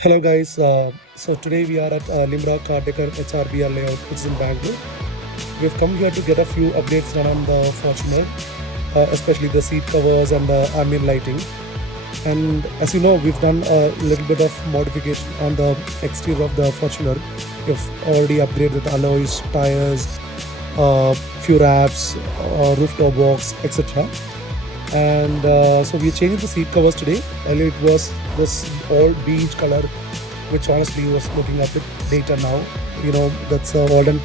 Hello guys, so today we are at Limra Car Decor HRBR layout, which is in Bangalore. We've come here to get a few updates done on the Fortuner, especially the seat covers and the ambient lighting. And as you know, we've done a little bit of modification on the exterior of the Fortuner. We've already upgraded the alloys, tires, few wraps, rooftop box, etc. And so we changed the seat covers today. Earlier it was this all beige color, which honestly was looking a bit dated now. You know, that's a olden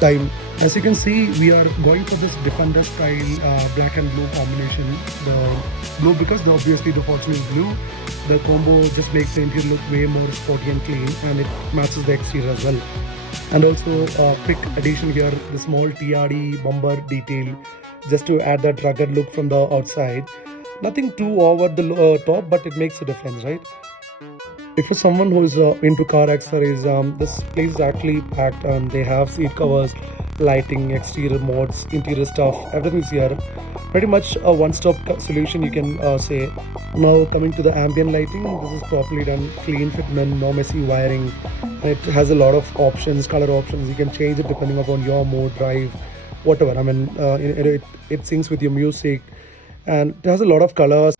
time. As you can see, we are going for this Defender style black and blue combination. The blue, because obviously the Fortune is blue, the combo just makes the interior look way more sporty and clean, and it matches the exterior as well. And also a quick addition here, the small TRD bumper detail, just to add that rugged look from the outside. Nothing too over the top, but it makes a difference, right? If you're someone who's into car accessories, this place is actually packed, and they have seat covers, lighting, exterior mods, interior stuff, everything's here. Pretty much a one-stop solution, you can say. Now coming to the ambient lighting, this is properly done, clean fitment, no messy wiring. And it has a lot of options, color options. You can change it depending upon your mode, drive, whatever. I mean, it syncs with your music, and it has a lot of colors.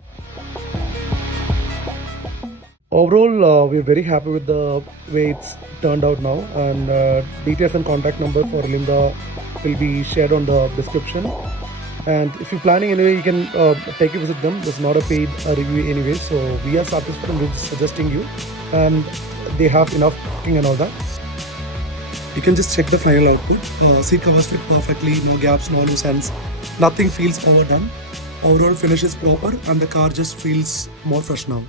Overall, we're very happy with the way it's turned out now, and details and contact number for Limra will be shared on the description. And if you're planning anyway, you can take a visit them. There's not a paid review anyway, so we are satisfied and we're suggesting you, and they have enough cooking and all that. You can just check the final output. Seat covers fit perfectly, no gaps, no loose ends, nothing feels overdone. Overall finish is proper, and the car just feels more fresh now.